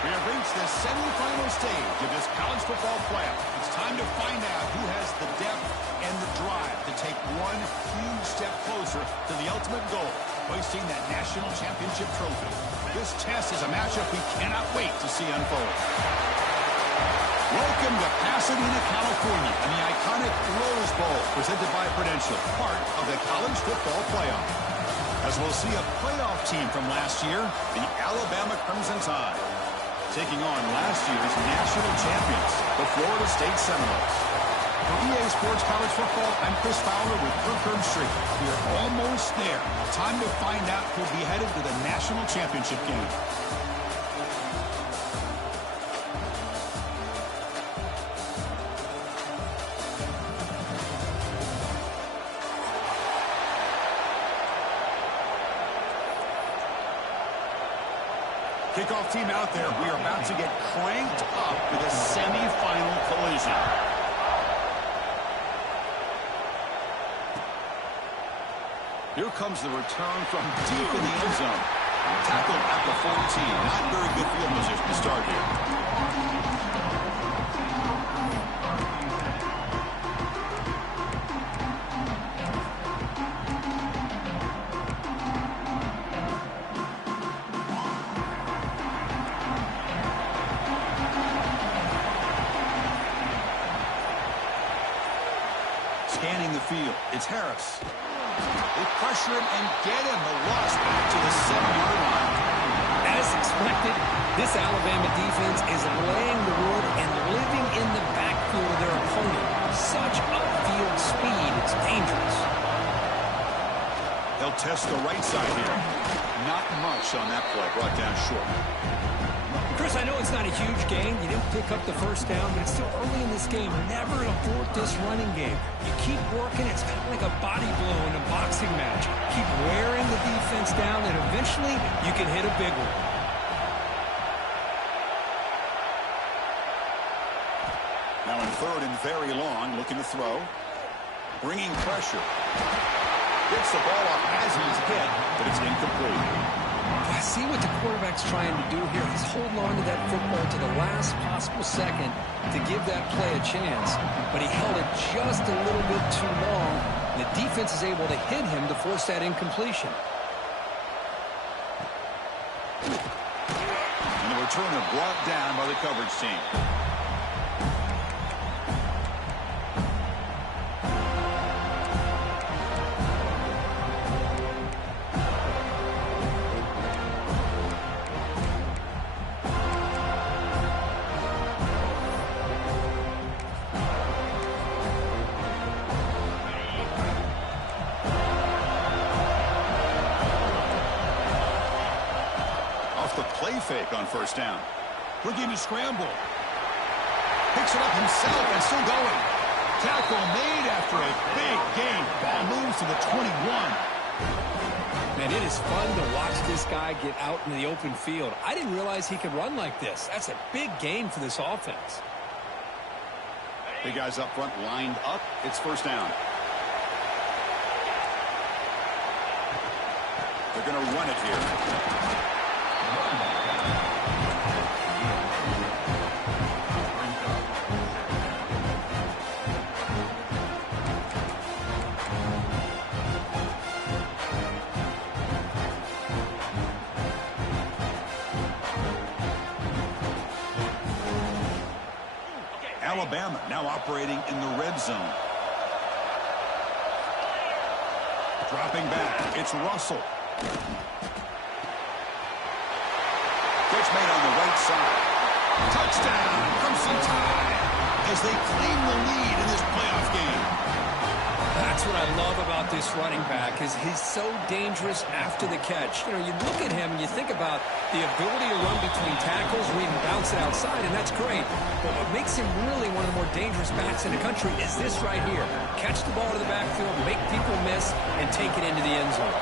We have reached the semifinal stage of this college football playoff. It's time to find out who has the depth and the drive to take one huge step closer to the ultimate goal, hoisting that national championship trophy. This test is a matchup we cannot wait to see unfold. Welcome to Pasadena, California, and the iconic Rose Bowl, presented by Prudential, part of the college football playoff. As we'll see a playoff team from last year, the Alabama Crimson Tide, taking on last year's national champions, the Florida State Seminoles. For EA Sports College Football, I'm Chris Fowler with Kirk Street. We are almost there. Time to find out who'll be headed to the national championship game. Kickoff team out there. We are about to get cranked up with a semifinal collision. Here comes the return from deep in the end zone. Tackled at the 14. Not very good field position to start here. Scanning the field. It's Harris. They pressure him and get him. The loss back to the 7-yard line. As expected, this Alabama defense is laying the wood and living in the backfield of their opponent. Such upfield speed, it's dangerous. They'll test the right side here. Not much on that play. Brought down short. Chris, I know it's not a huge gain. You didn't pick up the first down, but it's still early in this game. Never abort this running game. You keep working. It's kind of like a body blow in a boxing match. Keep wearing the defense down, and eventually you can hit a big one. Now in third and very long, looking to throw. Bringing pressure. Gets the ball off as he's hit, but it's incomplete. I see what the quarterback's trying to do here. He's holding on to that football to the last possible second to give that play a chance. But he held it just a little bit too long. The defense is able to hit him to force that incompletion. And the returner brought down by the coverage team. Fake on first down. Looking to scramble. Picks it up himself and still going. Tackle made after a big gain. Ball moves to the 21. Man, it is fun to watch this guy get out in the open field. I didn't realize he could run like this. That's a big gain for this offense. The guys up front lined up. It's first down. They're going to run it here. Alabama now operating in the red zone. Dropping back. It's Russell. Catch made on the right side. Touchdown, Crimson Tide, as they claim the lead in this playoff game. That's what I love about this running back is he's so dangerous after the catch. You know, you look at him and you think about the ability to run between tackles or even bounce it outside, and that's great. But what makes him really one of the more dangerous backs in the country is this right here. Catch the ball to the backfield, make people miss, and take it into the end zone.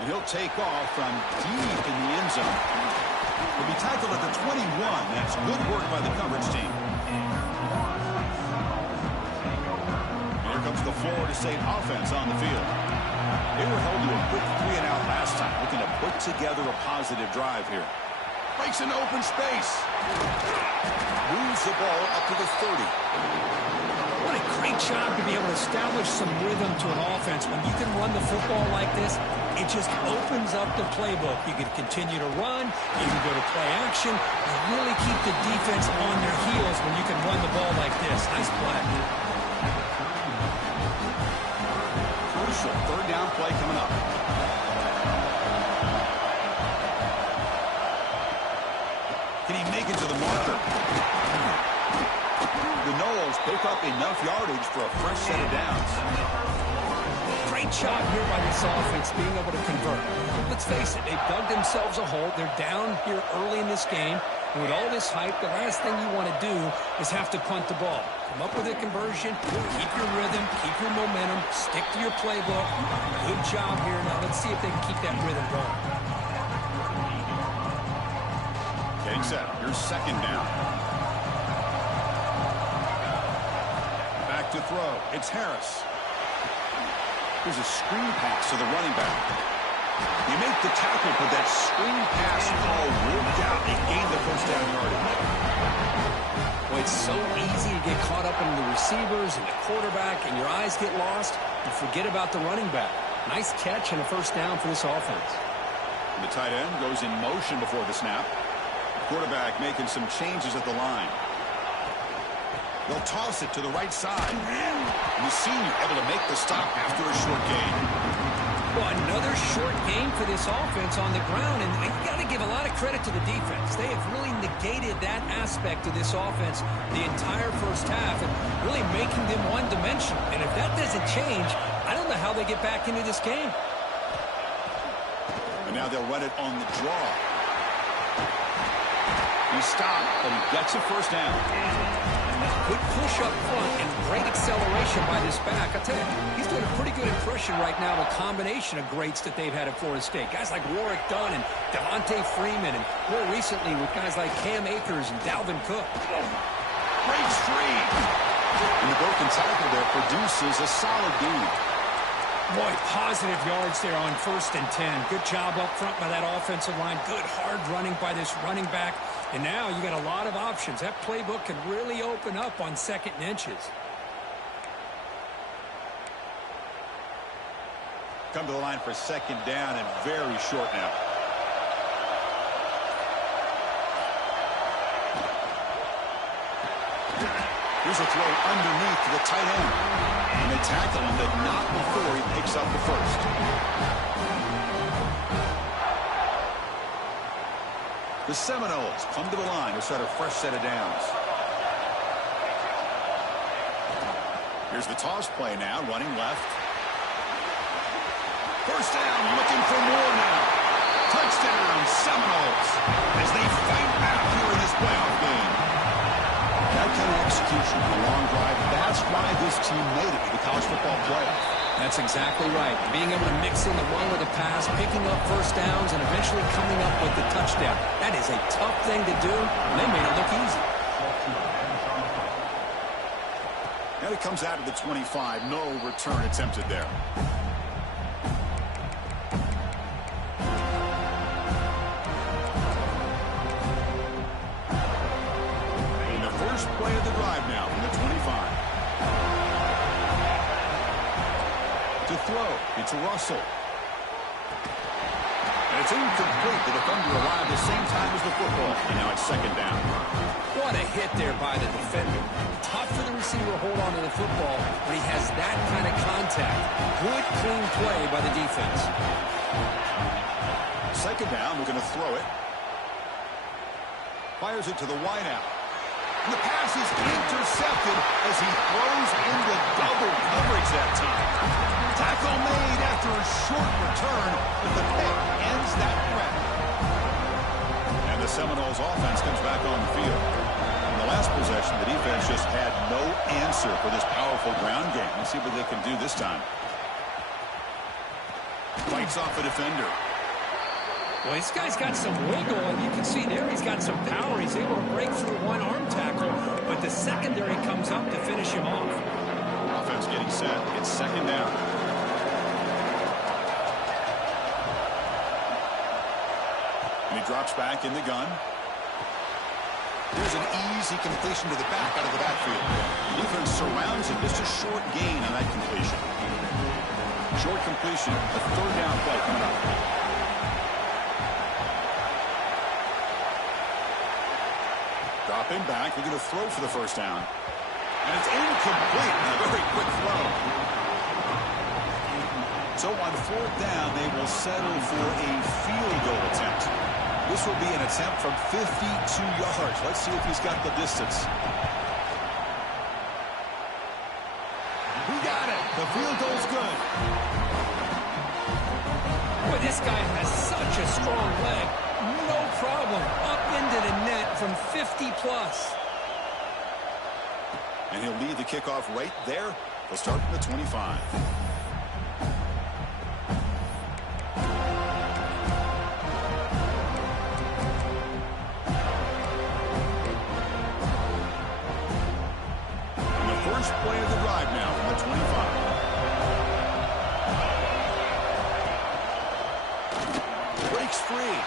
And he'll take off from deep in the end zone. He'll be tackled at the 21. That's good work by the coverage team. Here comes the Florida State offense on the field. They were held to a quick 3-and-out last time, looking to put together a positive drive here. Breaks into open space. Moves the ball up to the 30. What a great job to be able to establish some rhythm to an offense. When you can run the football like this, it just opens up the playbook. You can continue to run. You can go to play action. You really keep the defense on their heels when you can run the ball like this. Nice play. Crucial third down play coming up. Can he make it to the marker? The Noles pick up enough yardage for a fresh set of downs. Great job here by this offense being able to convert. Let's face it, they've dug themselves a hole. They're down here early in this game. And with all this hype, the last thing you want to do is have to punt the ball. Come up with a conversion, keep your rhythm, keep your momentum, stick to your playbook. Good job here. Now let's see if they can keep that rhythm going. Getting set. Here's second down. Back to throw. It's Harris. Here's a screen pass to the running back. You make the tackle, but that screen pass all worked out. They gained the first down yardage. Well, it's so easy to get caught up in the receivers and the quarterback, and your eyes get lost. You forget about the running back. Nice catch and a first down for this offense. The tight end goes in motion before the snap. Quarterback making some changes at the line. They'll toss it to the right side. And the senior able to make the stop after a short gain. Well, another short game for this offense on the ground, and you got to give a lot of credit to the defense. They have really negated that aspect of this offense the entire first half and really making them one-dimensional. And if that doesn't change, I don't know how they get back into this game. And now they'll run it on the draw. He stopped, but he gets a first down. Good push up front and great acceleration by this back. I tell you, he's doing a pretty good impression right now of a combination of greats that they've had at Florida State. Guys like Warwick Dunn and Devontae Freeman, and more recently with guys like Cam Akers and Dalvin Cook. Breaks free. And the broken tackle there produces a solid gain. Boy, positive yards there on 1st and 10. Good job up front by that offensive line. Good hard running by this running back. And now you got a lot of options. That playbook can really open up on 2nd and inches. Come to the line for second down and very short now. Here's a throw underneath to the tight end. And they tackle him, but not before he picks up the first. The Seminoles come to the line to set a fresh set of downs. Here's the toss play now, running left. First down, looking for more now. Touchdown, Seminoles, as they fight back here in this playoff game. That kind of execution, a long drive, that's why this team made it to the college football playoff. That's exactly right. Being able to mix in the run with the pass, picking up first downs, and eventually coming up with the touchdown. That is a tough thing to do, and they made it look easy. And it comes out of the 25. No return attempted there. In the first play of the drive now from the 25. To throw, it's Russell. And it's incomplete. The defender arrived the same time as the football. And now it's second down. What a hit there by the defender. Tough for the receiver to hold on to the football, but he has that kind of contact. Good, clean play by the defense. Second down, we're going to throw it. Fires it to the wideout. And the pass is intercepted as he throws into double coverage that time. Tackle made after a short return, but the pick ends that threat. And the Seminoles offense comes back on the field. In the last possession, the defense just had no answer for this powerful ground game. Let's see what they can do this time. Fights off a defender. Well, this guy's got some wiggle, and you can see there he's got some power. He's able to break through one arm tackle, but the secondary comes up to finish him off. Offense getting set. It's second down. And he drops back in the gun. Here's an easy completion to the back out of the backfield. The defense surrounds him. Just a short gain on that completion. Short completion. A third down play coming up. Dropping back. We're going to throw for the first down. And it's incomplete. A very quick throw. So on fourth down, they will settle for a field goal attempt. This will be an attempt from 52 yards. Let's see if he's got the distance. He got it. The field goal's good. Boy, this guy has such a strong leg. No problem. Up into the net from 50-plus. And he'll lead the kickoff right there. They'll start from the 25. Play of the drive now from the 25. Breaks free.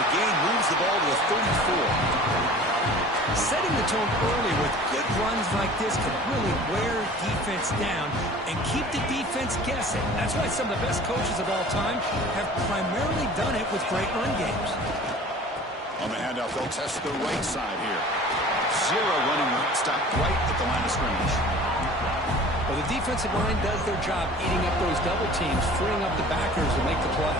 The gain moves the ball to the 34. Setting the tone early with good runs like this can really wear defense down and keep the defense guessing. That's why some of the best coaches of all time have primarily done it with great run games. On the handoff, they'll test the right side here. Zero running route, stopped right at the line of scrimmage. Well, the defensive line does their job eating up those double teams, freeing up the backers to make the play.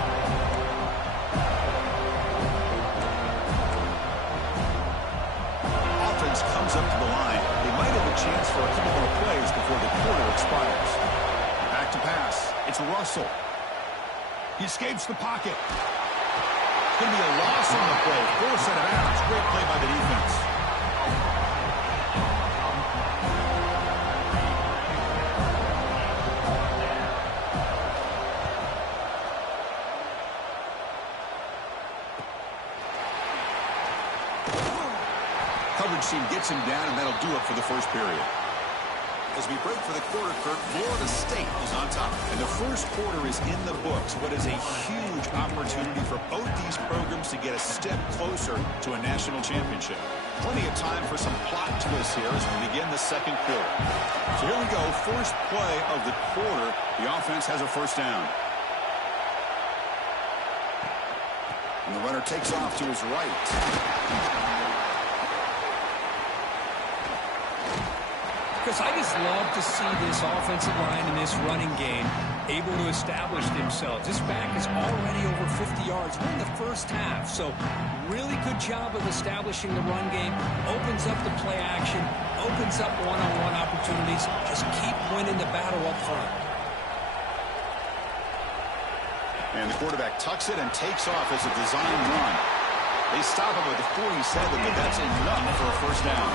Offense comes up to the line. They might have a chance for a couple more plays before the quarter expires. Back to pass. It's Russell. He escapes the pocket. It's going to be a loss on the play. Force out of bounds. Great play by the defense. Coverage team gets him down, and that'll do it for the first period. As we break for the quarter, Kirk, Florida State is on top. And the first quarter is in the books. What is a huge opportunity for both these programs to get a step closer to a national championship. Plenty of time for some plot twists here as we begin the second quarter. So here we go, first play of the quarter. The offense has a first down. And the runner takes off to his right. Because I just love to see this offensive line and this running game able to establish themselves. This back is already over 50 yards. We're in the first half, so really good job of establishing the run game. Opens up the play action, opens up one-on-one opportunities. Just keep winning the battle up front. And the quarterback tucks it and takes off as a design run. They stop him with the 47, but that's enough for a first down.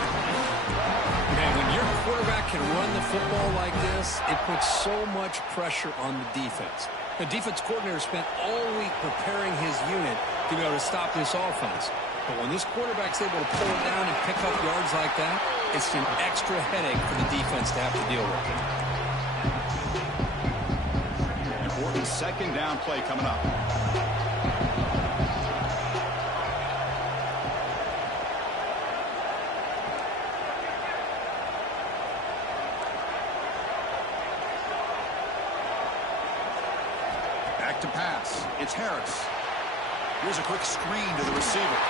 Man, when your quarterback can run the football like this, it puts so much pressure on the defense. The defense coordinator spent all week preparing his unit to be able to stop this offense. But when this quarterback's able to pull it down and pick up yards like that, it's an extra headache for the defense to have to deal with. Important second down play coming up. To pass. It's Harris. Here's a quick screen to the receiver.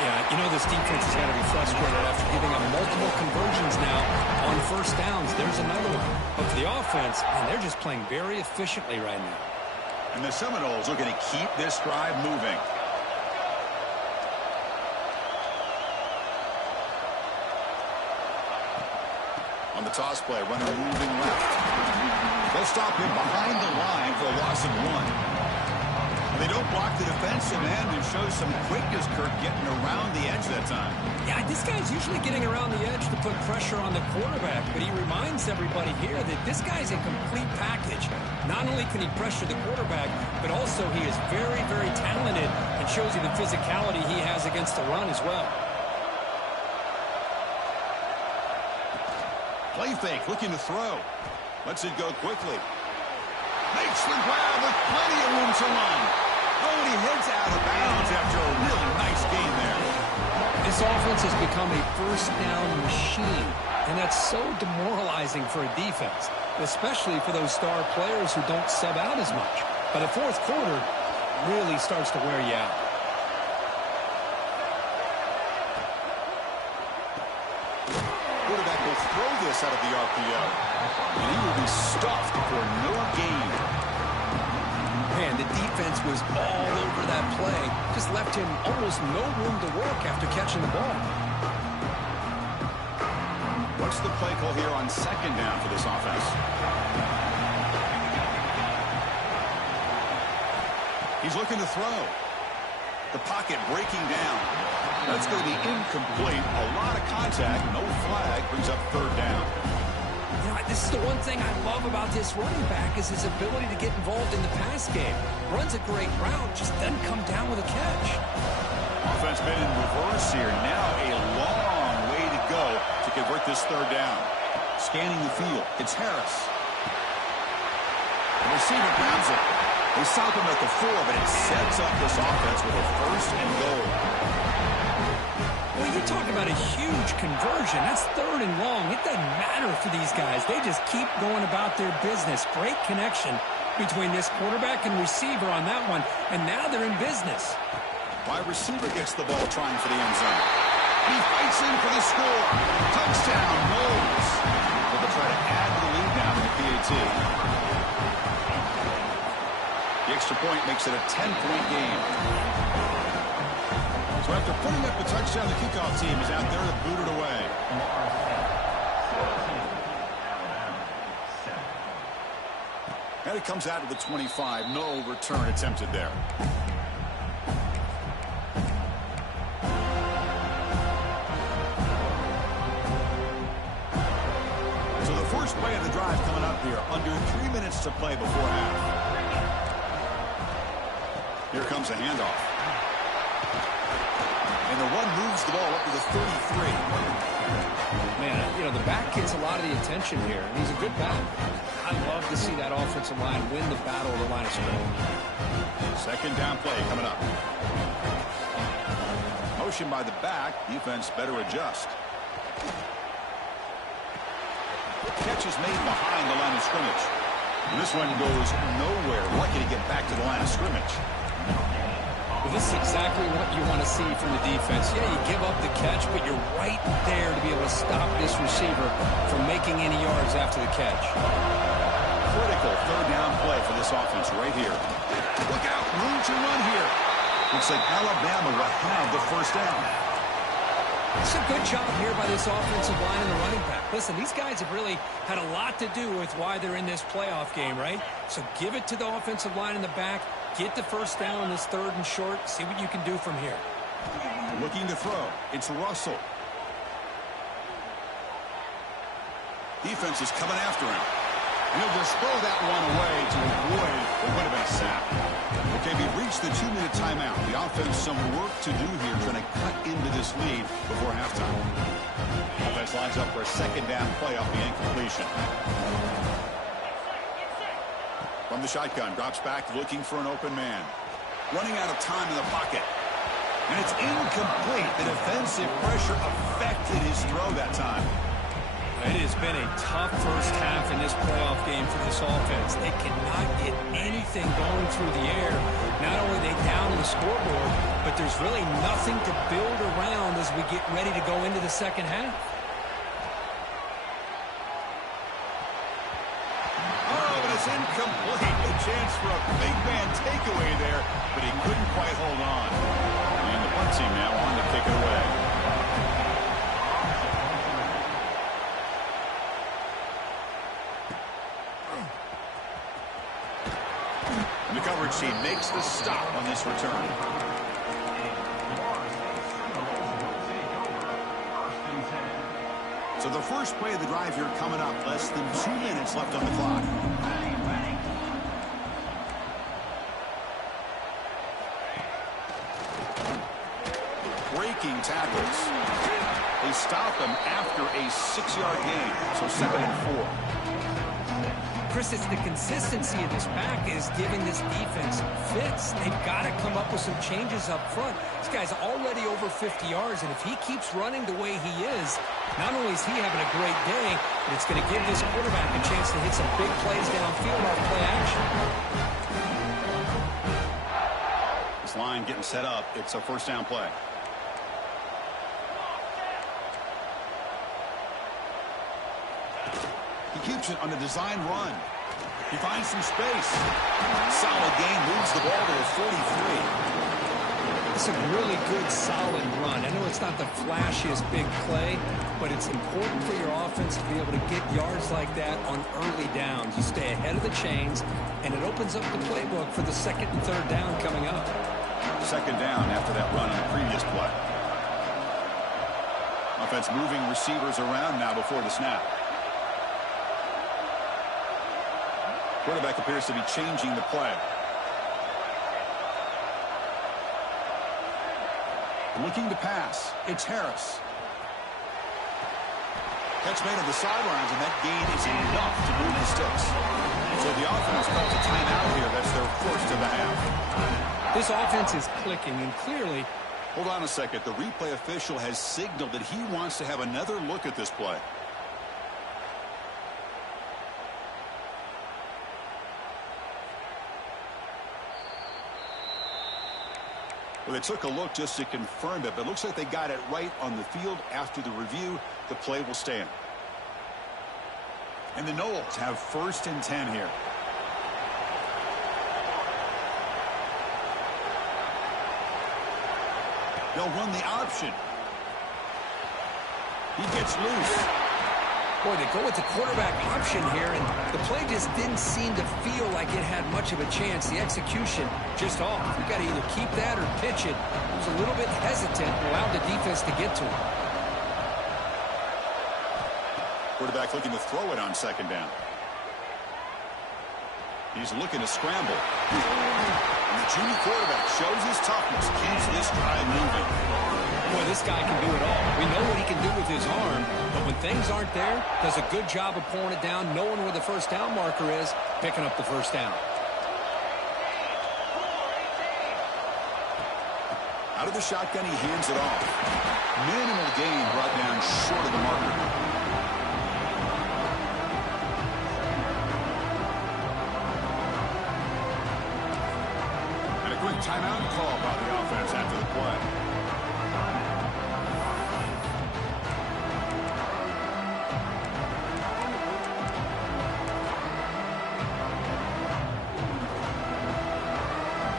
Yeah, you know this defense has got to be frustrated after giving up multiple conversions now on first downs. There's another one. But for the offense, man, they're just playing very efficiently right now. And the Seminoles looking to keep this drive moving. On the toss play, runner moving left. They'll stop him behind the line for a loss of 1. And they don't block the defensive end and show some quickness, Kirk, getting around the edge that time. Yeah, this guy's usually getting around the edge to put pressure on the quarterback, but he reminds everybody here that this guy's a complete package. Not only can he pressure the quarterback, but also he is very, very talented and shows you the physicality he has against the run as well. Play fake, looking to throw. Lets it go quickly. Makes the grab with plenty of room to run. Oh, and he heads out of bounds after a really nice game there. This offense has become a first down machine, and that's so demoralizing for a defense, especially for those star players who don't sub out as much. But the fourth quarter really starts to wear you out. Quarterback will throw this out of the RPO. And he will be stuffed for no gain. Man, the defense was all over that play. Just left him almost no room to work after catching the ball. What's the play call here on second down for this offense? He's looking to throw. The pocket breaking down. That's going to be incomplete. A lot of contact. No flag. Brings up third down. You know, this is the one thing I love about this running back is his ability to get involved in the pass game. Runs a great route, just doesn't come down with a catch. Offense been in reverse here. Now a long way to go to convert this third down. Scanning the field. It's Harris. The receiver grabs it. They stop him at the 4, but it sets up this offense with a first and goal. Well, you talk about a huge conversion. That's third and long. It doesn't matter for these guys. They just keep going about their business. Great connection between this quarterback and receiver on that one, and now they're in business. Wide receiver gets the ball trying for the end zone. He fights in for the score. Touchdown, Knowles. They'll try to add to the lead now in the PAT. The extra point makes it a 10-point game. So after putting up the touchdown, the kickoff team is out there to boot it away. And it comes out to the 25. No return attempted there. So the first play of the drive coming up here. Under 3 minutes to play before half. Here comes a handoff. And the run moves the ball up to the 33. Man, you know, the back gets a lot of the attention here, and he's a good back. I love to see that offensive line win the battle of the line of scrimmage. Second down play coming up. Motion by the back. Defense better adjust. Catch is made behind the line of scrimmage. And this one goes nowhere. Lucky to get back to the line of scrimmage. Well, this is exactly what you want to see from the defense. Yeah, you give up the catch, but you're right there to be able to stop this receiver from making any yards after the catch. Critical third down play for this offense right here. Look out, room to run here. Looks like Alabama will have the first down. It's a good job here by this offensive line and the running back. Listen, these guys have really had a lot to do with why they're in this playoff game, right? So give it to the offensive line in the back. Get the first down on this 3rd and short. See what you can do from here. Looking to throw. It's Russell. Defense is coming after him. And he'll just throw that one away to avoid what would have been a sack. Okay, we've reached the 2-minute timeout. The offense some work to do here, trying to cut into this lead before halftime. Offense lines up for a 2nd down play off the incompletion. From the shotgun, drops back looking for an open man. Running out of time in the pocket. And it's incomplete. The defensive pressure affected his throw that time. It has been a tough first half in this playoff game for this offense. They cannot get anything going through the air. Not only are they down on the scoreboard, but there's really nothing to build around as we get ready to go into the second half. Oh, but it's incomplete. A chance for a big man takeaway there, but he couldn't quite hold on. And the punt team now on to kick it away. The coverage team makes the stop on this return. So the first play of the drive here coming up. Less than 2 minutes left on the clock. Breaking tackles. They stop him after a 6-yard gain. So 2nd and 4. Chris, it's the consistency of this back is giving this defense fits. They've got to come up with some changes up front. This guy's already over 50 yards, and if he keeps running the way he is, not only is he having a great day, but it's going to give this quarterback a chance to hit some big plays downfield off play action. This line getting set up. It's a 1st down play. He keeps it on a design run. He finds some space. Solid gain, moves the ball to the 43. It's a really good, solid run. I know it's not the flashiest big play, but it's important for your offense to be able to get yards like that on early downs. You stay ahead of the chains, and it opens up the playbook for the 2nd and 3rd down coming up. 2nd down after that run on the previous play. Offense moving receivers around now before the snap. Quarterback appears to be changing the play. Looking to pass. It's Harris. Catch made on the sidelines, and that gain is enough to move the sticks. So the offense calls a timeout here. That's their 1st of the half. This offense is clicking, and clearly... Hold on a second. The replay official has signaled that he wants to have another look at this play. Well, they took a look just to confirm it, but it looks like they got it right on the field. After the review, the play will stand. And the Noles have 1st and 10 here. They'll run the option. He gets loose. Boy, they go with the quarterback option here, and the play just didn't seem to feel like it had much of a chance. The execution just off. You got to either keep that or pitch it. He was a little bit hesitant and allowed the defense to get to him. Quarterback looking to throw it on 2nd down. He's looking to scramble. And the junior quarterback shows his toughness, keeps this drive moving. Boy, this guy can do it all. We know what he can do with his arm, but when things aren't there, does a good job of pulling it down, knowing where the 1st down marker is, picking up the 1st down. Out of the shotgun, he hands it off. Minimal gain brought down short of the marker. Timeout call by the offense after the play.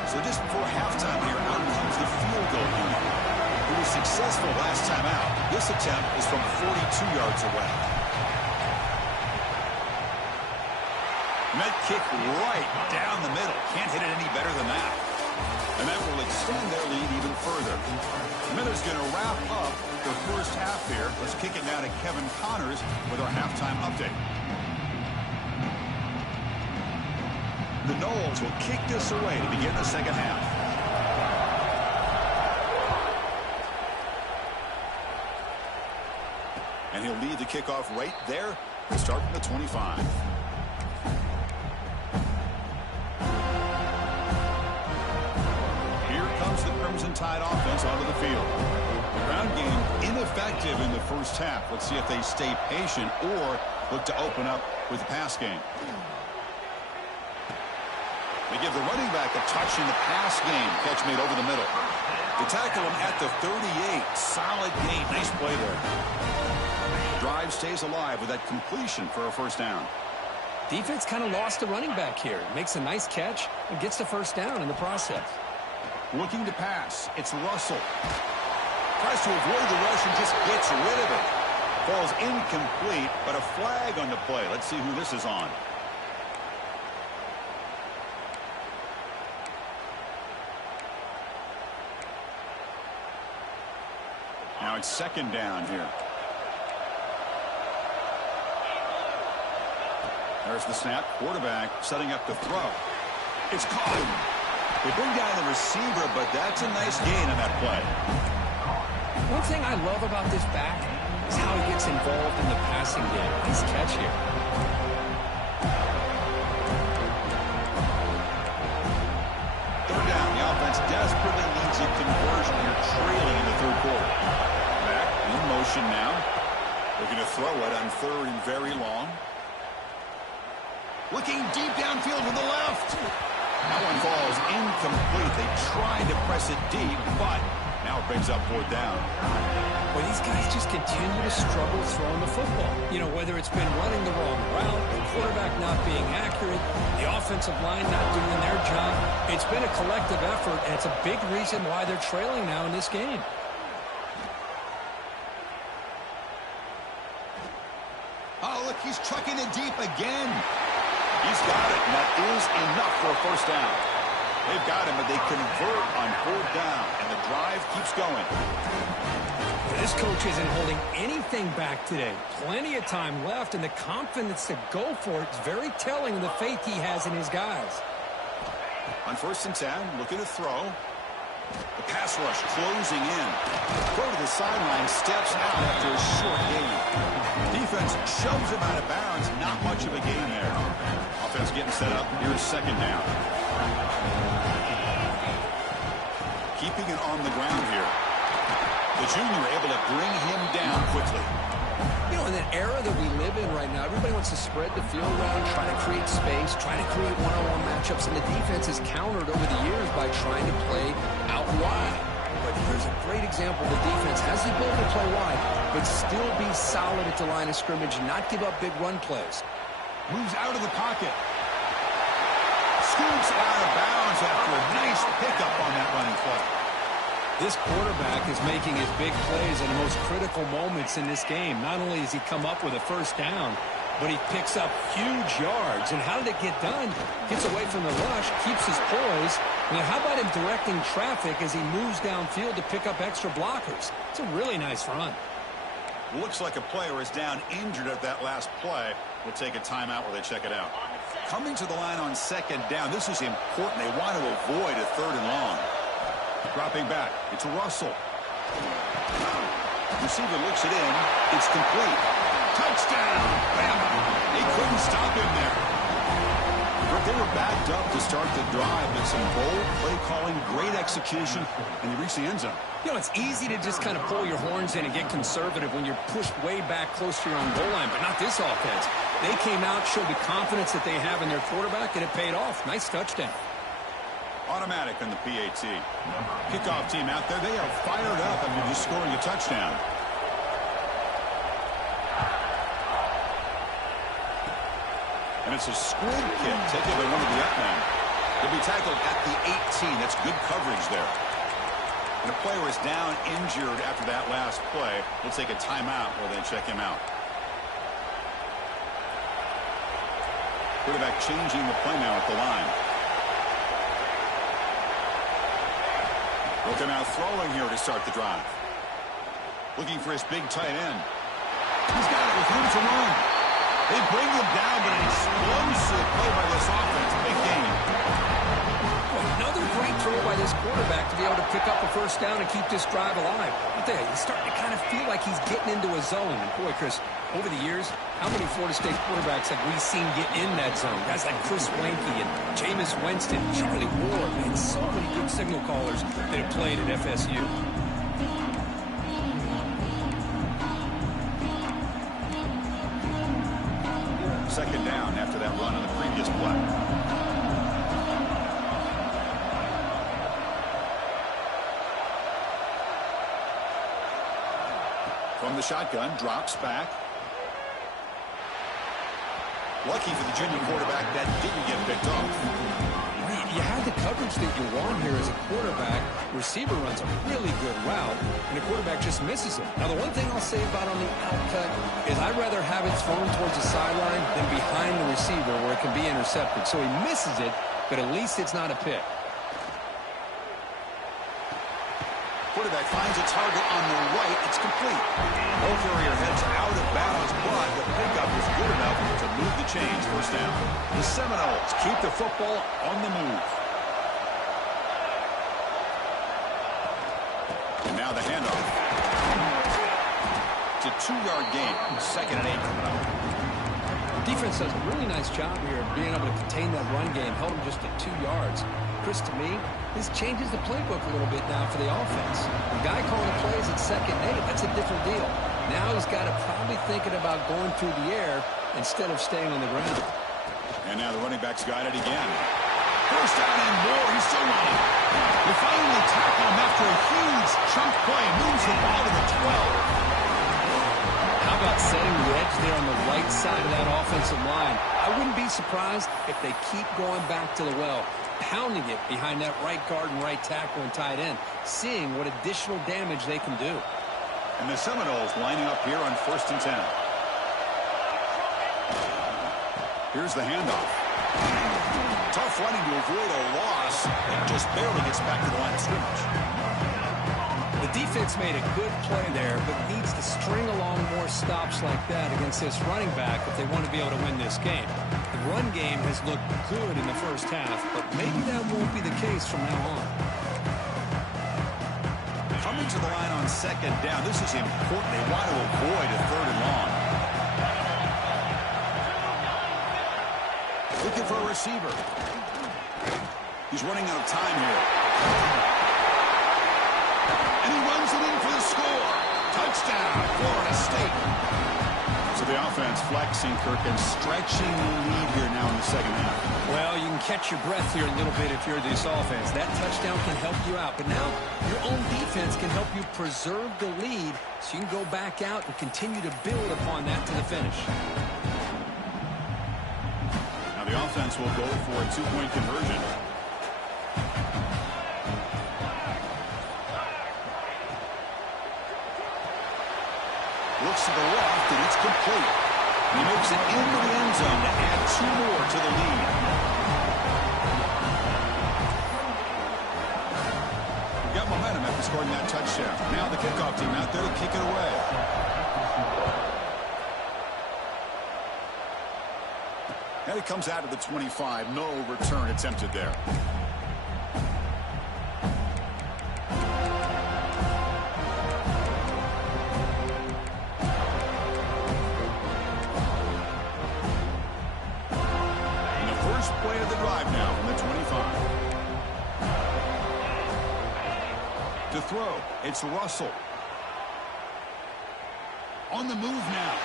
So just before halftime here, out comes the field goal unit. The successful last time out. This attempt is from 42 yards away. Met kick right down the middle. Can't hit it any better than that. And that will extend their lead even further. Miller's going to wrap up the first half here. Let's kick it now to Kevin Connors with our halftime update. The Noles will kick this away to begin the second half. And he'll lead the kickoff right there and start from the 25. Here comes the Crimson Tide offense onto the field. The ground game ineffective in the first half. Let's see if they stay patient or look to open up with the pass game. They give the running back a touch in the pass game. Catch made over the middle. They tackle him at the 38. Solid gain. Nice play there. Drive stays alive with that completion for a first down. Defense kind of lost the running back here. Makes a nice catch and gets the first down in the process. Looking to pass. It's Russell. Tries to avoid the rush and just gets rid of it. Falls incomplete, but a flag on the play. Let's see who this is on. Now it's second down here. There's the snap. Quarterback setting up to throw. It's caught. They bring down the receiver, but that's a nice gain on that play. One thing I love about this back is how he gets involved in the passing game. Nice catch here. Third down. The offense desperately needs a conversion here, trailing in the third quarter. Back in motion now. Looking to throw it on third and very long. Looking deep downfield with the left. That one falls incomplete. They tried to press it deep, but now it brings up fourth down. Well, these guys just continue to struggle throwing the football. You know, whether it's been running the wrong route, the quarterback not being accurate, the offensive line not doing their job. It's been a collective effort, and it's a big reason why they're trailing now in this game. Oh, look, he's trucking it deep again. He's got it, and that is enough for a first down. They've got him, but they convert on fourth down, and the drive keeps going. This coach isn't holding anything back today. Plenty of time left, and the confidence to go for it is very telling of the faith he has in his guys. On first and 10, looking to throw. The pass rush closing in. Throw to the sideline, steps out after a short gain. Defense shoves him out of bounds. Not much of a gain there. Offense getting set up. Here's second down. Keeping it on the ground here. The junior able to bring him down quickly. You know, in that era that we live in right now, everybody wants to spread the field around, try to create space, try to create one-on-one matchups, and the defense has countered over the years by trying to play out wide. But here's a great example. The defense has the ability to play wide, but still be solid at the line of scrimmage and not give up big run plays. Moves out of the pocket. Scoops out of bounds after a nice pickup on that running play. This quarterback is making his big plays in the most critical moments in this game. Not only does he come up with a first down, but he picks up huge yards. And how did it get done? Gets away from the rush, keeps his poise. And then how about him directing traffic as he moves downfield to pick up extra blockers? It's a really nice run. Looks like a player is down injured at that last play. We'll take a timeout while they check it out. Coming to the line on second down. This is important. They want to avoid a third and long. Dropping back. It's Russell. Receiver looks it in. It's complete. Touchdown! Bama! They couldn't stop him there. They were backed up to start the drive, but some bold play calling, great execution, and they reached the end zone. You know, it's easy to just kind of pull your horns in and get conservative when you're pushed way back close to your own goal line, but not this offense. They came out, showed the confidence that they have in their quarterback, and it paid off. Nice touchdown. Automatic on the PAT. Kickoff team out there. They are fired up after just scoring a touchdown. And it's a squib kick taken by one of the up men. He'll be tackled at the 18. That's good coverage there. The player is down injured after that last play. We'll take a timeout while they check him out. Quarterback changing the play now at the line. Looking out throwing here to start the drive. Looking for his big tight end. He's got it with room to run. They bring him down, but an explosive play by this offense. Big game. Another great throw by this quarterback to be able to pick up a first down and keep this drive alive. But there, he's starting to kind of feel like he's getting into a zone. And boy, Chris, over the years, how many Florida State quarterbacks have we seen get in that zone? Guys like Chris Wanke and Jameis Winston, Charlie Ward, and so many good signal callers that have played at FSU. Second down after that run on the previous play. From the shotgun, drops back. Lucky for the junior quarterback that didn't get picked off. You had the coverage that you want here as a quarterback. Receiver runs a really good route, and the quarterback just misses it. Now, the one thing I'll say about on the out cut is I'd rather have it thrown towards the sideline than behind the receiver where it can be intercepted. So he misses it, but at least it's not a pick. Quarterback finds a target on the right. It's complete. Ball carrier heads out of bounds, but the pickup is good enough to move the chains. First down. The Seminoles keep the football on the move. And now the handoff. It's a 2-yard gain. 2nd and 8 coming up. Defense does a really nice job here of being able to contain that run game. Held him just at 2 yards. Chris, to me, this changes the playbook a little bit now for the offense. The guy calling the plays at 2nd and 8, that's a different deal. Now he's got to probably thinking about going through the air instead of staying on the ground. And now the running back's got it again. First down and more. He's still running. They finally tackle him after a huge chunk play. Moves the ball to the 12. How about setting the edge there on the right side of that offensive line? I wouldn't be surprised if they keep going back to the well, pounding it behind that right guard and right tackle and tight end, seeing what additional damage they can do. And the Seminoles lining up here on 1st and 10. Here's the handoff. Tough running to avoid a loss, and just barely gets back to the line of scrimmage. The defense made a good play there, but needs to string along more stops like that against this running back if they want to be able to win this game. The run game has looked good in the first half, but maybe that won't be the case from now on. Coming to the line on 2nd down, this is important. They want to avoid a 3rd and long. Looking for a receiver. He's running out of time here. And he runs it in for the score. Touchdown, Florida State. So the offense flexing, Kirk, and stretching the lead here now in the 2nd half. Well, you can catch your breath here a little bit if you're this offense. That touchdown can help you out. But now your own defense can help you preserve the lead so you can go back out and continue to build upon that to the finish. Now the offense will go for a 2-point conversion. Looks to the left, and it's complete. And he makes it into the end zone to add 2 more to the lead. We've got momentum after scoring that touchdown. Now the kickoff team out there to kick it away. And it comes out of the 25. No return attempted there. Play of the drive now from the 25. To throw, it's Russell. On the move now.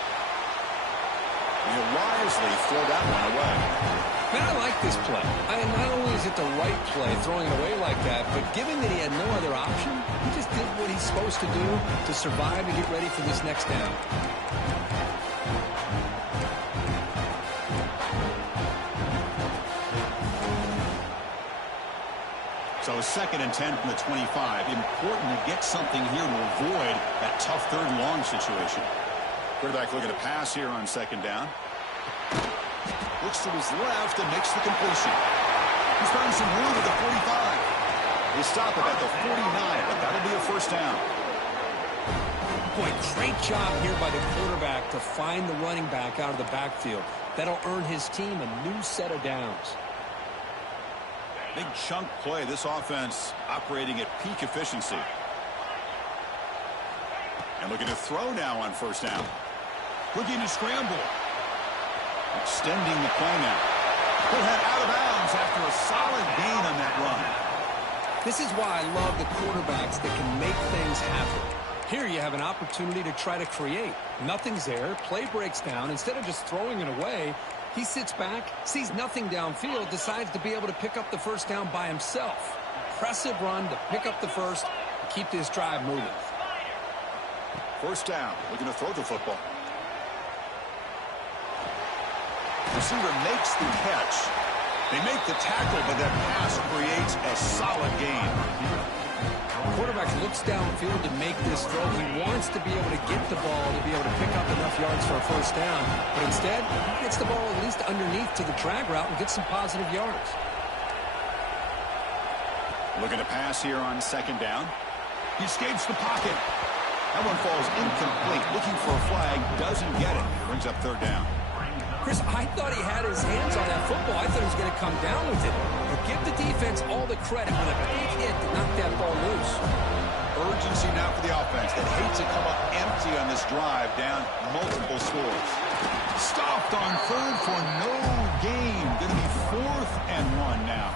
He'll wisely throw that one away. Man, I like this play. Not only is it the right play, throwing it away like that, but given that he had no other option, he just did what he's supposed to do to survive and get ready for this next down. So 2nd and 10 from the 25. Important to get something here to avoid that tough 3rd and long situation. Quarterback looking to pass here on 2nd down. Looks to his left and makes the completion. He's found some room at the 45. They stop it at the 49, but that'll be a 1st down. Boy, great job here by the quarterback to find the running back out of the backfield. That'll earn his team a new set of downs. Big chunk play. This offense operating at peak efficiency. And looking to throw now on 1st down. Looking to scramble. Extending the play now. Put head out of bounds after a solid gain on that run. This is why I love the quarterbacks that can make things happen. Here you have an opportunity to try to create. Nothing's there. Play breaks down. Instead of just throwing it away, he sits back, sees nothing downfield, decides to be able to pick up the 1st down by himself. Impressive run to pick up the 1st and keep this drive moving. 1st down. Looking to throw the football. Receiver makes the catch. They make the tackle, but that pass creates a solid gain. Quarterback looks downfield to make this throw. He wants to be able to get the ball to be able to pick up enough yards for a 1st down. But instead, he gets the ball at least underneath to the drag route and gets some positive yards. Looking to pass here on 2nd down. He escapes the pocket. That one falls incomplete. Looking for a flag. Doesn't get it. Brings up 3rd down. Chris, I thought he had his hands on that football. I thought he was going to come down with it. But give the defense all the credit with a big hit to knock that ball loose. Urgency now for the offense that hates to come up empty on this drive, down multiple scores. Stopped on 3rd for no gain. Going to be 4th and 1 now.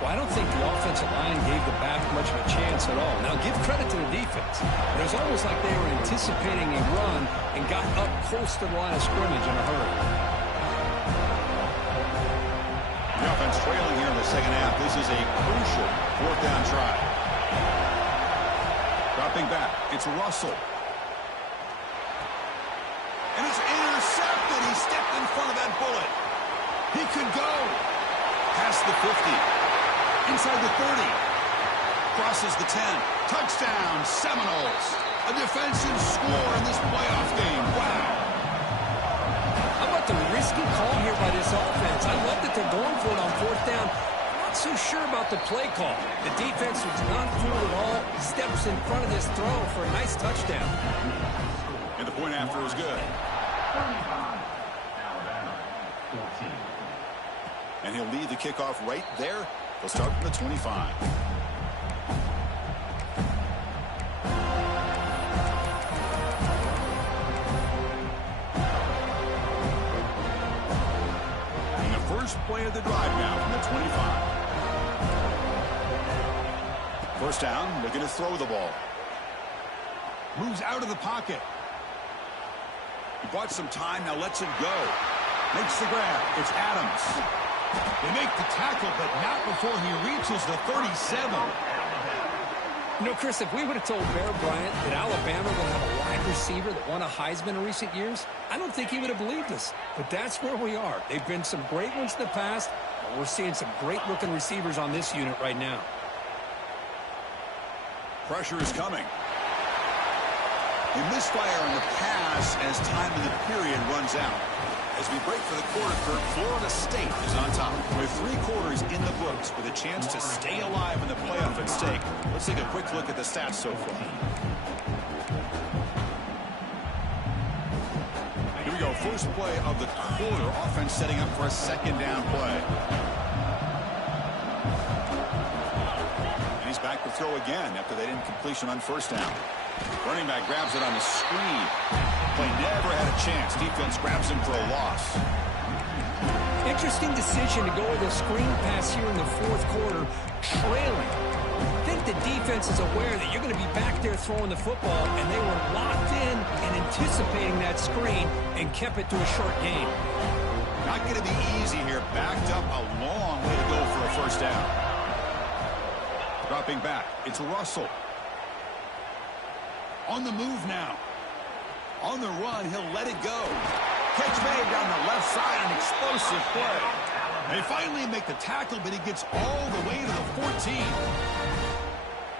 Well, I don't think the offensive line gave the back much of a chance at all. Now, give credit to the defense. But it was almost like they were anticipating a run and got up close to the line of scrimmage in a hurry. The offense trailing here in the 2nd half. This is a crucial 4th down try. Dropping back. It's Russell. And it's intercepted. He stepped in front of that bullet. He could go. Past the 50. Inside the 30. Crosses the 10. Touchdown, Seminoles. A defensive score in this playoff game. Wow. How about the risky call here by this offense? I love that they're going for it on 4th down. I'm not so sure about the play call. The defense was not fooled at all. Steps in front of this throw for a nice touchdown. And the point after is good. And he'll lead the kickoff right there. He'll start from the 25. And the first play of the drive now from the 25. 1st down, looking to throw the ball. Moves out of the pocket. He bought some time, now lets it go. Makes the grab. It's Adams. They make the tackle, but not before he reaches the 37. You know, Chris, if we would have told Bear Bryant that Alabama would have a wide receiver that won a Heisman in recent years, I don't think he would have believed us. But that's where we are. They've been some great ones in the past, but we're seeing some great-looking receivers on this unit right now. Pressure is coming. They misfire on the pass as time in the period runs out. As we break for the quarter, Kirk, Florida State is on top. With 3 quarters in the books with a chance to stay alive in the playoff at stake. Let's take a quick look at the stats so far. Here we go. First play of the quarter. Offense setting up for a 2nd down play. And he's back to throw again after that incompletion on 1st down. Running back grabs it on the screen. Play never had a chance. Defense grabs him for a loss. Interesting decision to go with a screen pass here in the 4th quarter, trailing. I think the defense is aware that you're going to be back there throwing the football, and they were locked in and anticipating that screen and kept it to a short gain. Not going to be easy here. Backed up a long way to go for a 1st down. Dropping back. It's Russell. On the move now. On the run, he'll let it go. Catch made down the left side, an explosive play. They finally make the tackle, but he gets all the way to the 14.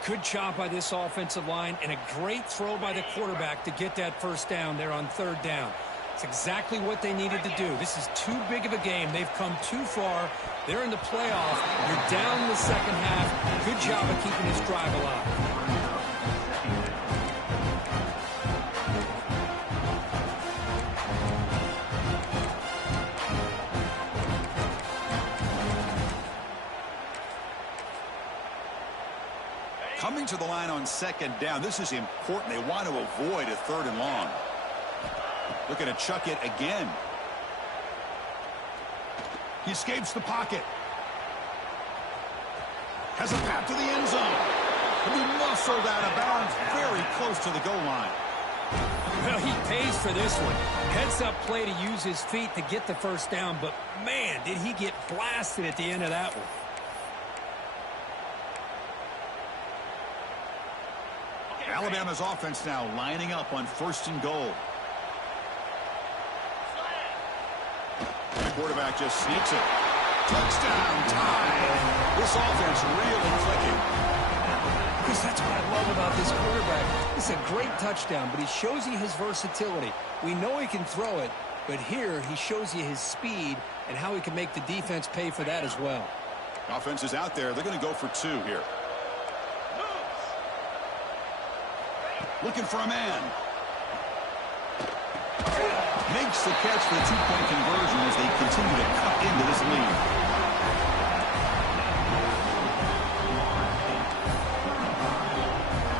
Good job by this offensive line and a great throw by the quarterback to get that first down there on third down. It's exactly what they needed to do. This is too big of a game. They've come too far. They're in the playoff. You're down in the second half. Good job of keeping this drive alive. Coming to the line on second down. This is important. They want to avoid a third and long. Looking to chuck it again. He escapes the pocket. Has a path to the end zone. And he muscled out of bounds very close to the goal line. Well, he pays for this one. Heads-up play to use his feet to get the first down, but man, did he get blasted at the end of that one. Alabama's offense now lining up on first and goal. The quarterback just sneaks it. Touchdown tie. This offense really clicking. Chris, that's what I love about this quarterback. It's a great touchdown, but he shows you his versatility. We know he can throw it, but here he shows you his speed and how he can make the defense pay for that as well. Offense is out there. They're going to go for two here. Looking for a man. Makes the catch for the two-point conversion as they continue to cut into this lead.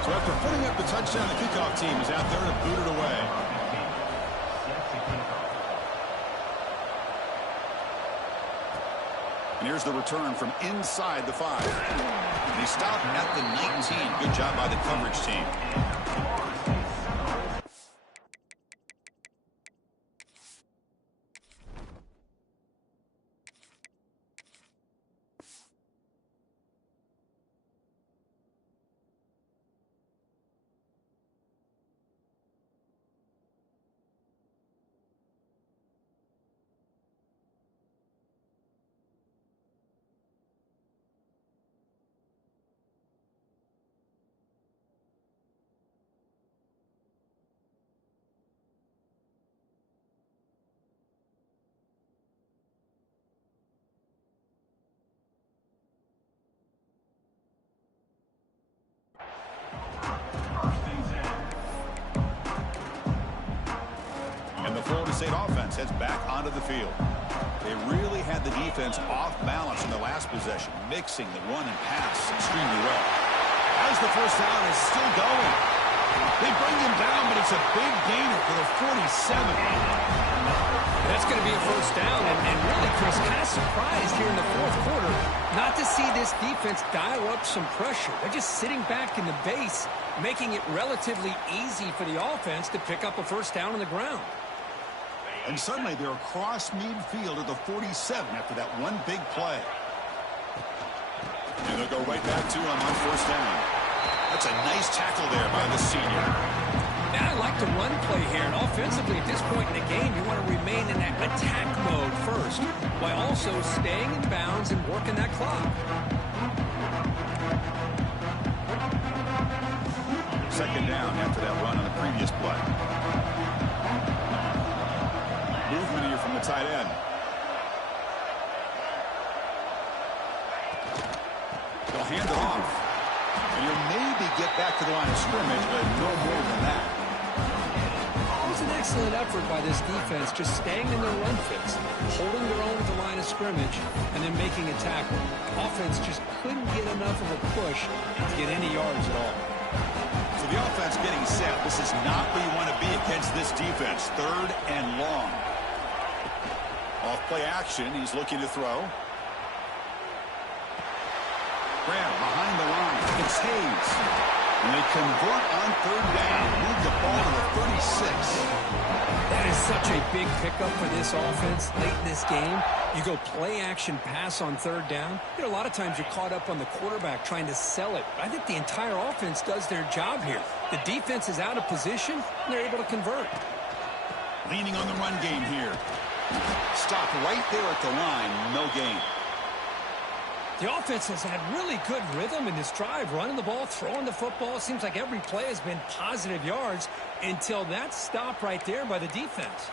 So after putting up the touchdown, the kickoff team is out there to boot it away. And here's the return from inside the 5. They stop at the 19. Good job by the coverage team. Florida State offense heads back onto the field. They really had the defense off balance in the last possession, mixing the run and pass extremely well. As the first down is still going. They bring him down, but it's a big gainer for the 47. That's going to be a first down, and really, Chris, kind of surprised here in the fourth quarter not to see this defense dial up some pressure. They're just sitting back in the base, making it relatively easy for the offense to pick up a first down on the ground. And suddenly they're across midfield at the 47 after that one big play. And they'll go right back to him on first down. That's a nice tackle there by the senior. Now I like the run play here, and offensively at this point in the game, you want to remain in that attack mode first, while also staying in bounds and working that clock. Second down after that run on the previous play. Movement here from the tight end. They'll hand it off. And you'll maybe get back to the line of scrimmage, but no more than that. It was an excellent effort by this defense, just staying in their run fits, holding their own at the line of scrimmage, and then making a tackle. Offense just couldn't get enough of a push to get any yards at all. So the offense getting set. This is not where you want to be against this defense. Third and long. Off play action. He's looking to throw. Graham behind the line. It's Hayes. And they convert on third down. Move the ball to the 36. That is such a big pickup for this offense late in this game. You go play action pass on third down. You know, a lot of times you're caught up on the quarterback trying to sell it. I think the entire offense does their job here. The defense is out of position, and they're able to convert. Leaning on the run game here. Stop right there at the line. No gain. The offense has had really good rhythm in this drive, running the ball, throwing the football. It seems like every play has been positive yards until that stop right there by the defense.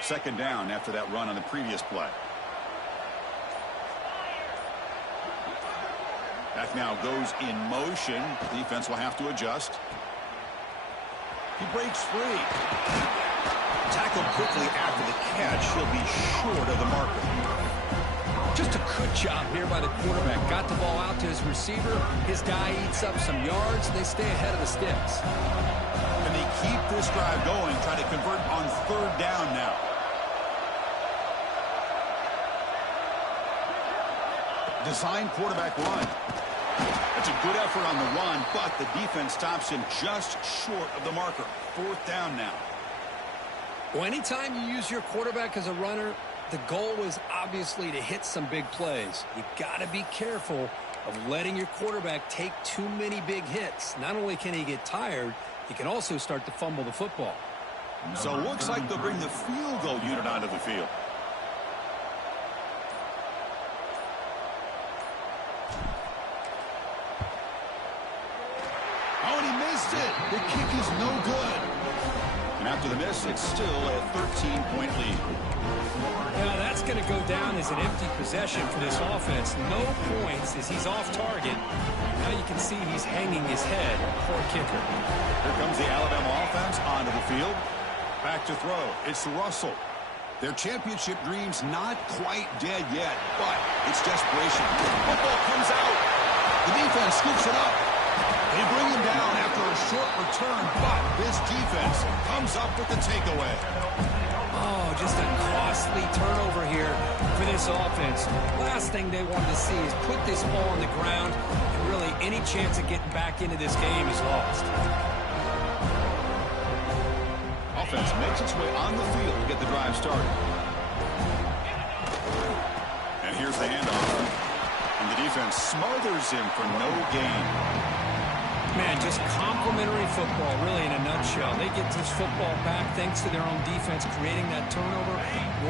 Second down after that run on the previous play. That now goes in motion. Defense will have to adjust. He breaks free. Tackled quickly after the catch. He'll be short of the marker. Just a good job here by the quarterback. Got the ball out to his receiver. His guy eats up some yards, and they stay ahead of the sticks. And they keep this drive going, try to convert on third down now. Design quarterback run. That's a good effort on the run, but the defense stops him just short of the marker. Fourth down now. Well, anytime you use your quarterback as a runner, the goal is obviously to hit some big plays. You got to be careful of letting your quarterback take too many big hits. Not only can he get tired, he can also start to fumble the football. So it looks like they'll bring the field goal unit onto the field. Oh, and he missed it. The kick is no good. And after the miss, it's still a 13-point lead. Yeah, that's going to go down as an empty possession for this offense. No points as he's off target. Now you can see he's hanging his head. Poor kicker. Here comes the Alabama offense onto the field. Back to throw. It's Russell. Their championship dreams not quite dead yet, but it's desperation. Football comes out. The defense scoops it up. They bring him down after a short return, but this defense comes up with the takeaway. Oh, just a costly turnover here for this offense. Last thing they want to see is put this ball on the ground, and really any chance of getting back into this game is lost. Offense makes its way on the field to get the drive started. And here's the handoff. And the defense smothers him for no gain. Man, just complimentary football, really, in a nutshell. They get this football back thanks to their own defense creating that turnover.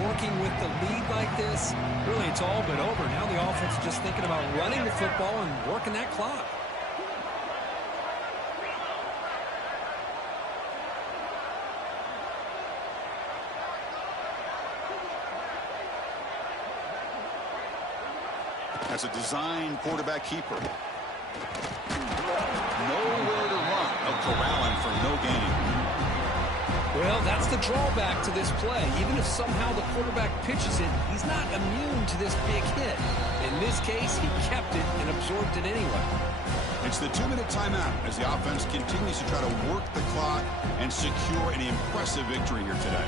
Working with the lead like this, really, it's all but over. Now the offense is just thinking about running the football and working that clock. That's a design quarterback keeper. Nowhere to run. They'll corral him for no gain. Well, that's the drawback to this play. Even if somehow the quarterback pitches it, he's not immune to this big hit. In this case, he kept it and absorbed it anyway. It's the 2-minute timeout as the offense continues to try to work the clock and secure an impressive victory here today.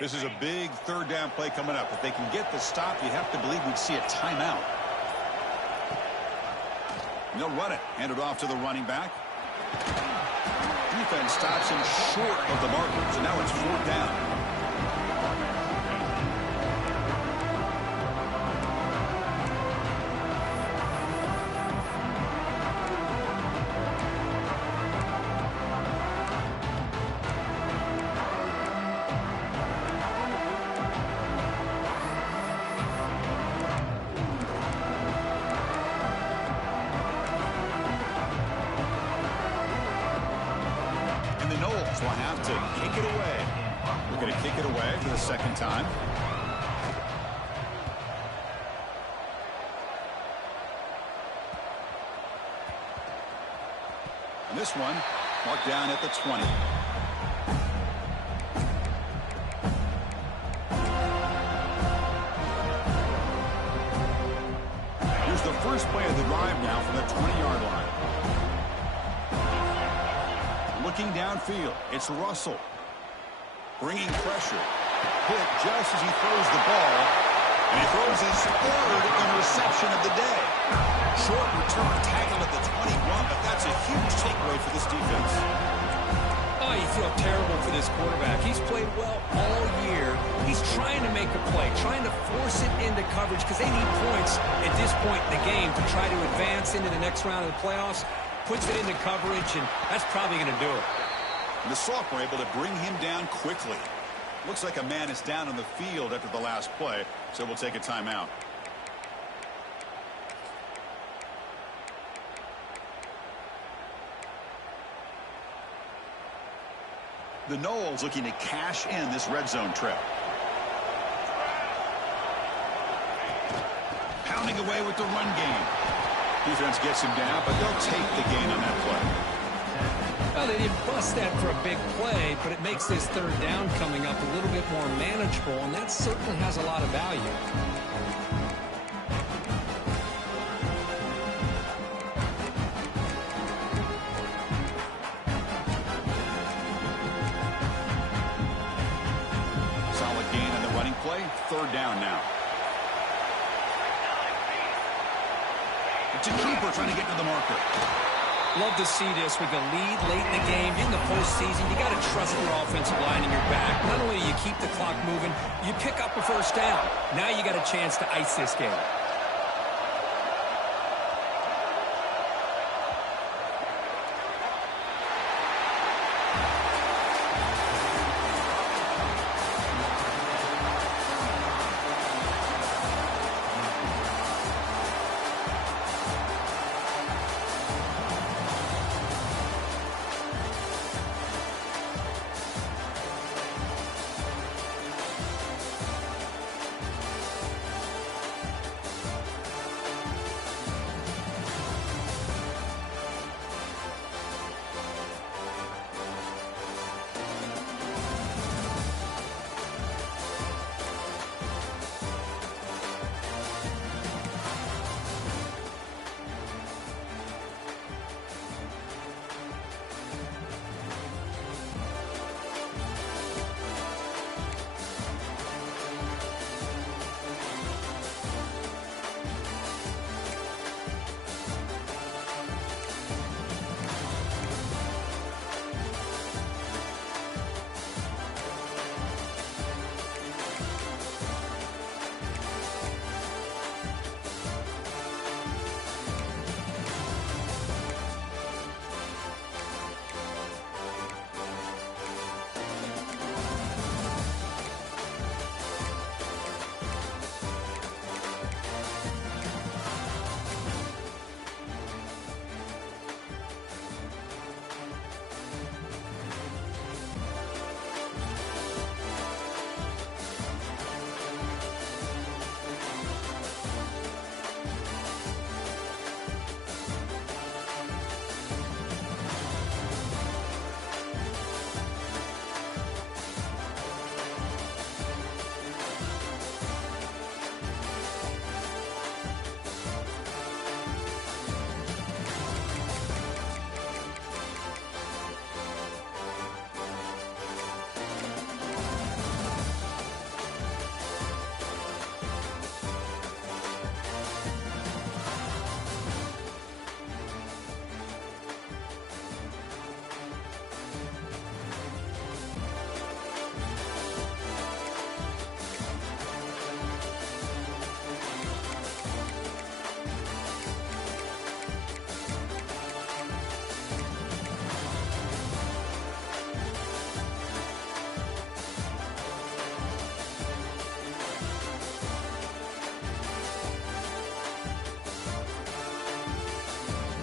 This is a big third down play coming up. If they can get the stop, you have to believe we'd see a timeout. And they'll run it. Hand it off to the running back. Defense stops him short of the marker. So now it's fourth down. have to kick it away. We're going to kick it away for the second time. And this one marked down at the 20. Here's the first play of the drive now from the 20-yard line. Looking downfield, it's Russell. Bringing pressure. Hit just as he throws the ball. And he throws his third interception of the day. Short return tackled at the 21, but that's a huge takeaway for this defense. Oh, you feel terrible for this quarterback. He's played well all year. He's trying to make a play, trying to force it into coverage because they need points at this point in the game to try to advance into the next round of the playoffs. Puts it into coverage, and that's probably going to do it. And the sophomore able to bring him down quickly. Looks like a man is down on the field after the last play, so we'll take a timeout. The Noles looking to cash in this red zone trip. Pounding away with the run game. Defense gets him down, but they'll take the gain on that play. Well, they didn't bust that for a big play, but it makes this third down coming up a little bit more manageable, and that certainly has a lot of value. Solid gain on the running play. Third down now. It's a keeper trying to get to the marker. Love to see this with a lead late in the game. In the postseason, you got to trust your offensive line in your back. Not only do you keep the clock moving, you pick up a first down. Now you got a chance to ice this game.